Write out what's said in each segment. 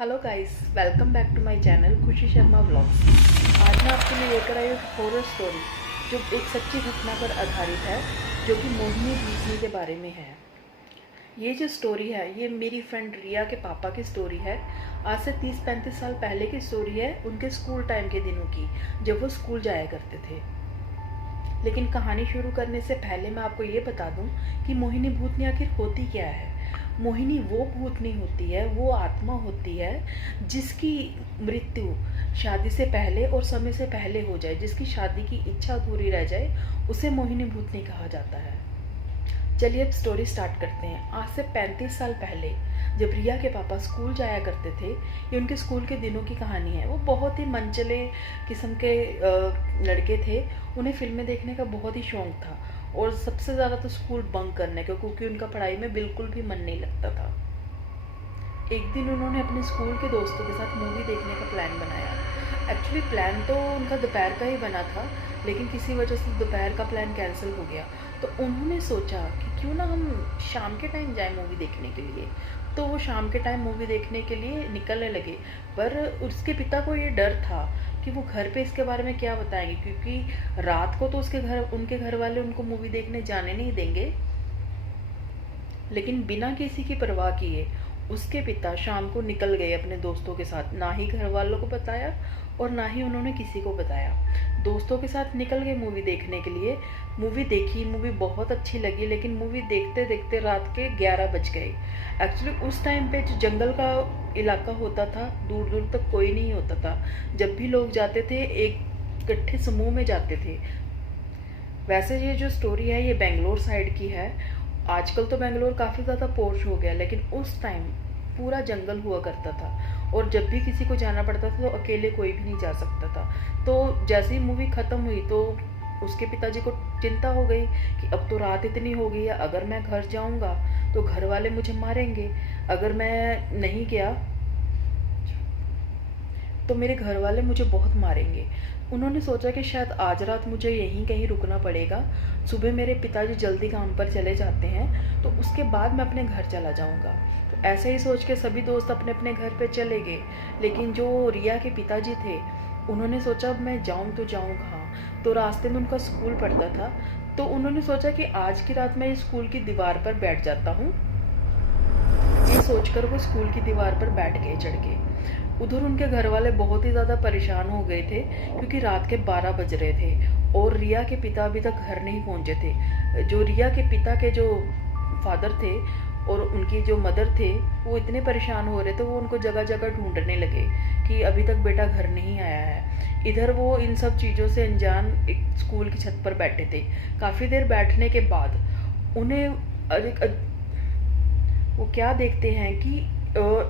Hello guys, welcome back to my channel Khushi Sharma vlogs. आज मैं आपके लिए लेकर आई हूँ एक हॉरर स्टोरी जो एक सच्ची घटना पर आधारित है, जो कि मोहिनी भूतनी के बारे में है। ये जो स्टोरी है ये मेरी फ्रेंड रिया के पापा की स्टोरी है। आज से 30-35 साल पहले की स्टोरी है, उनके स्कूल टाइम के दिनों की, जब वो स्कूल जाया करते थे। लेकिन कहानी शुरू करने से पहले मैं आपको ये बता दूं कि मोहिनी भूतनी आखिर होती क्या है। मोहिनी वो भूतनी होती है, वो आत्मा होती है जिसकी मृत्यु शादी से पहले और समय से पहले हो जाए, जिसकी शादी की इच्छा अधूरी रह जाए, उसे मोहिनी भूतनी कहा जाता है। चलिए अब स्टोरी स्टार्ट करते हैं। आज से 35 साल पहले जब रिया के पापा स्कूल जाया करते थे, ये उनके स्कूल के दिनों की कहानी है। वो बहुत ही मनचले किस्म के लड़के थे। उन्हें फिल्में देखने का बहुत ही शौक था और सबसे ज़्यादा तो स्कूल बंक करने का, क्योंकि उनका पढ़ाई में बिल्कुल भी मन नहीं लगता था। एक दिन उन्होंने अपने स्कूल के दोस्तों के साथ मूवी देखने का प्लान बनाया। एक्चुअली प्लान तो उनका दोपहर का ही बना था, लेकिन किसी वजह से दोपहर का प्लान कैंसिल हो गया। तो उन्होंने सोचा कि क्यों ना हम शाम के टाइम जाएं मूवी देखने के लिए। तो वो शाम के टाइम मूवी देखने के लिए निकलने लगे, पर उसके पिता को ये डर था कि वो घर पे इसके बारे में क्या बताएंगे, क्योंकि रात को तो उनके घर वाले उनको मूवी देखने जाने नहीं देंगे। लेकिन बिना किसी की परवाह किए उसके पिता शाम को निकल गए अपने दोस्तों के साथ। ना ही घर वालों को बताया और ना ही उन्होंने किसी को बताया। दोस्तों के साथ निकल गए मूवी देखने के लिए। मूवी देखी, मूवी बहुत अच्छी लगी, लेकिन मूवी देखते देखते रात के 11 बज गए। एक्चुअली उस टाइम पे जो जंगल का इलाका होता था, दूर दूर तक कोई नहीं होता था। जब भी लोग जाते थे एक इकट्ठे समूह में जाते थे। वैसे ये जो स्टोरी है ये बेंगलोर साइड की है। आजकल तो बेंगलोर काफ़ी ज़्यादा पॉश हो गया, लेकिन उस टाइम पूरा जंगल हुआ करता था और जब भी किसी को जाना पड़ता था तो अकेले कोई भी नहीं जा सकता था। तो जैसे ही मूवी ख़त्म हुई तो उसके पिताजी को चिंता हो गई कि अब तो रात इतनी हो गई है, अगर मैं घर जाऊंगा तो घर वाले मुझे मारेंगे, अगर मैं नहीं गया तो मेरे घर वाले मुझे बहुत मारेंगे। उन्होंने सोचा कि शायद आज रात मुझे यहीं कहीं रुकना पड़ेगा। सुबह मेरे पिताजी जल्दी काम पर चले जाते हैं, तो उसके बाद मैं अपने घर चला जाऊंगा। तो ऐसे ही सोच के सभी दोस्त अपने अपने घर पे चले गए। लेकिन जो रिया के पिताजी थे, उन्होंने सोचा अब मैं जाऊँ तो जाऊँ कहाँ। तो रास्ते में उनका स्कूल पड़ता था, तो उन्होंने सोचा कि आज की रात मैं स्कूल की दीवार पर बैठ जाता हूँ। ये सोचकर वो स्कूल की दीवार पर बैठ गए, चढ़ के। उधर उनके घर वाले बहुत ही ज़्यादा परेशान हो गए थे, क्योंकि रात के 12 बज रहे थे और रिया के पिता अभी तक घर नहीं पहुंचे थे। जो रिया के पिता के जो फादर थे और उनकी जो मदर थे, वो इतने परेशान हो रहे थे, वो उनको जगह जगह ढूंढने लगे कि अभी तक बेटा घर नहीं आया है। इधर वो इन सब चीज़ों से अनजान एक स्कूल की छत पर बैठे थे। काफ़ी देर बैठने के बाद उन्हें वो क्या देखते हैं कि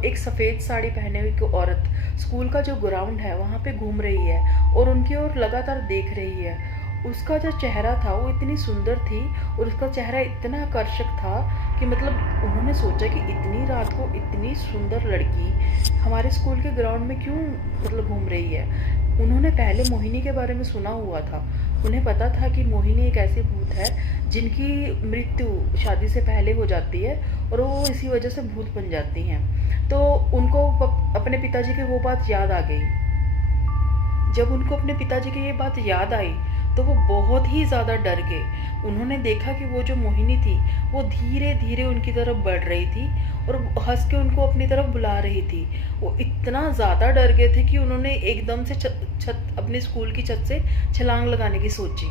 एक सफ़ेद साड़ी पहने हुई औरत स्कूल का जो ग्राउंड है वहाँ पे घूम रही है और उनकी ओर लगातार देख रही है। उसका जो चेहरा था वो इतनी सुंदर थी और उसका चेहरा इतना आकर्षक था कि मतलब उन्होंने सोचा कि इतनी रात को इतनी सुंदर लड़की हमारे स्कूल के ग्राउंड में क्यों मतलब घूम रही है। उन्होंने पहले मोहिनी के बारे में सुना हुआ था। उन्हें पता था कि मोहिनी एक ऐसी भूत है जिनकी मृत्यु शादी से पहले हो जाती है और वो इसी वजह से भूत बन जाती हैं। तो उनको अपने पिताजी की वो बात याद आ गई। जब उनको अपने पिताजी की ये बात याद आई तो वो बहुत ही ज़्यादा डर गए। उन्होंने देखा कि वो जो मोहिनी थी वो धीरे धीरे उनकी तरफ बढ़ रही थी और हंस के उनको अपनी तरफ बुला रही थी। वो इतना ज़्यादा डर गए थे कि उन्होंने एकदम से छत अपने स्कूल की छत से छलांग लगाने की सोची।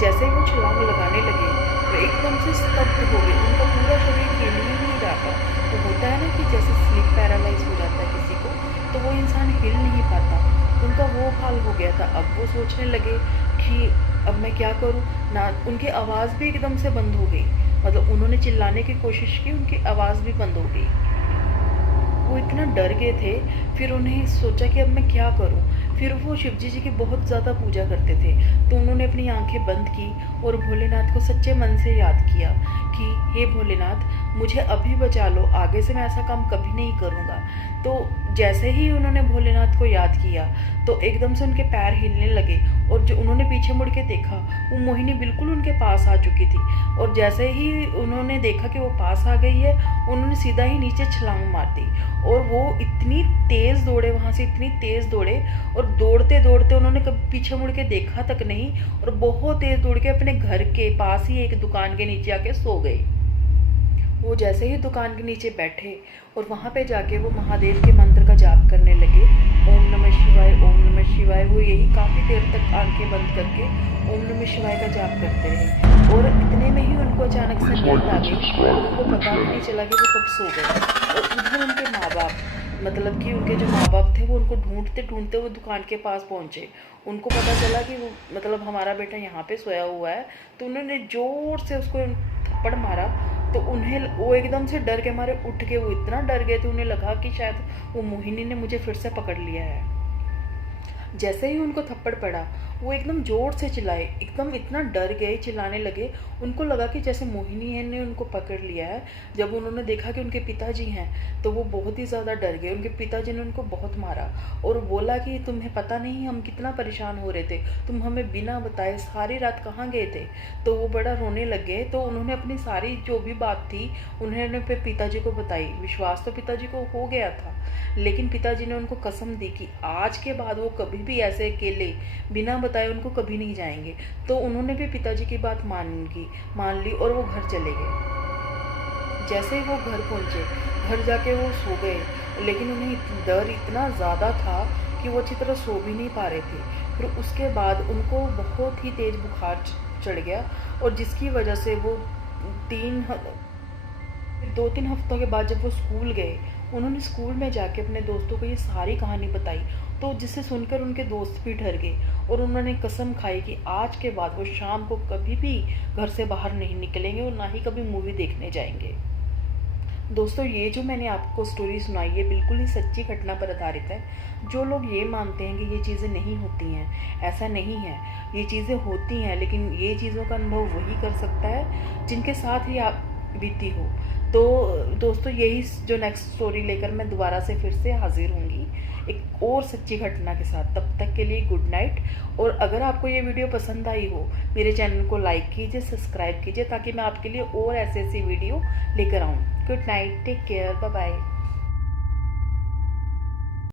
जैसे ही वो छलांग लगाने लगे वो एकदम से स्तब्ध हो गए। उनका पूरा शरीर हिल ही नहीं रहा था। तो होता है ना कि जैसे स्लीप पैरालाइज हो जाता है किसी को, तो वो इंसान हिल नहीं पाता। उनका वो हाल हो गया था। अब वो सोचने लगे कि अब मैं क्या करूं ना। उनकी आवाज़ भी एकदम से बंद हो गई, मतलब उन्होंने चिल्लाने की कोशिश की, उनकी आवाज़ भी बंद हो गई। वो इतना डर गए थे। फिर उन्हें सोचा कि अब मैं क्या करूं। फिर वो शिवजी जी की बहुत ज़्यादा पूजा करते थे, तो उन्होंने अपनी आंखें बंद की और भोलेनाथ को सच्चे मन से याद किया कि हे भोलेनाथ, मुझे अभी बचा लो, आगे से मैं ऐसा काम कभी नहीं करूँगा। तो जैसे ही उन्होंने भोलेनाथ को याद किया तो एकदम से उनके पैर हिलने लगे, और जो उन्होंने पीछे मुड़ के देखा, वो मोहिनी बिल्कुल उनके पास आ चुकी थी। और जैसे ही उन्होंने देखा कि वो पास आ गई है, उन्होंने सीधा ही नीचे छलांग मार दी। और वो इतनी तेज़ दौड़े वहाँ से, इतनी तेज़ दौड़े, और दौड़ते दौड़ते उन्होंने कभी पीछे मुड़ के देखा तक नहीं, और बहुत तेज़ दौड़ के अपने घर के पास ही एक दुकान के नीचे आके सो गए। वो जैसे ही दुकान के नीचे बैठे और वहाँ पे जाके वो महादेव के मंत्र का जाप करने लगे, ओम नमः शिवाय, ओम नमः शिवाय। वो यही काफ़ी देर तक आंखें बंद करके ओम नमः शिवाय का जाप करते रहे, और इतने में ही उनको अचानक से नींद आ गई और उनको पता भी नहीं चला कि वो कब सो गए। और उधर उनके माँ बाप, मतलब कि उनके जो माँ बाप थे, वो उनको ढूंढते ढूंढते वो दुकान के पास पहुँचे। उनको पता चला कि वो, मतलब हमारा बेटा यहाँ पे सोया हुआ है, तो उन्होंने ज़ोर से उसको थप्पड़ मारा। तो उन्हें, वो एकदम से डर के मारे उठ के, वो इतना डर गए थे, उन्हें लगा कि शायद वो मोहिनी ने मुझे फिर से पकड़ लिया है। जैसे ही उनको थप्पड़ पड़ा, वो एकदम ज़ोर से चिल्लाए, एकदम इतना डर गए, चिल्लाने लगे। उनको लगा कि जैसे मोहिनी ने उनको पकड़ लिया है। जब उन्होंने देखा कि उनके पिताजी हैं, तो वो बहुत ही ज़्यादा डर गए। उनके पिताजी ने उनको बहुत मारा और बोला कि तुम्हें पता नहीं हम कितना परेशान हो रहे थे, तुम हमें बिना बताए सारी रात कहाँ गए थे। तो वो बड़ा रोने लग गए। तो उन्होंने अपनी सारी जो भी बात थी, उन्होंने फिर पिताजी को बताई। विश्वास तो पिताजी को हो गया था, लेकिन पिताजी ने उनको कसम दी कि आज के बाद वो कभी भी ऐसे अकेले बिना बताए उनको कभी नहीं जाएंगे। तो उन्होंने भी पिताजी की बात मान ली और वो घर चले गए। जैसे ही वो घर पहुंचे, घर जाके वो सो गए, लेकिन उन्हें डर इतना ज़्यादा था कि वो अच्छी तरह सो भी नहीं पा रहे थे। फिर उसके बाद उनको बहुत ही तेज़ बुखार चढ़ गया, और जिसकी वजह से वो 2-3 हफ्तों के बाद जब वो स्कूल गए, उन्होंने स्कूल में जाके अपने दोस्तों को ये सारी कहानी बताई। तो जिसे सुनकर उनके दोस्त भी डर गए, और उन्होंने कसम खाई कि आज के बाद वो शाम को कभी भी घर से बाहर नहीं निकलेंगे और ना ही कभी मूवी देखने जाएंगे। दोस्तों, ये जो मैंने आपको स्टोरी सुनाई है बिल्कुल ही सच्ची घटना पर आधारित है। जो लोग ये मानते हैं कि ये चीज़ें नहीं होती हैं, ऐसा नहीं है, ये चीज़ें होती हैं, लेकिन ये चीज़ों का अनुभव वही कर सकता है जिनके साथ ही आप बीती हो। तो दोस्तों, यही जो नेक्स्ट स्टोरी लेकर मैं दोबारा से फिर से हाजिर होंगी एक और सच्ची घटना के साथ। तब तक के लिए गुड नाइट। और अगर आपको ये वीडियो पसंद आई हो, मेरे चैनल को लाइक कीजिए, सब्सक्राइब कीजिए, ताकि मैं आपके लिए और ऐसी वीडियो लेकर आऊँ। Good night, take care, bye bye.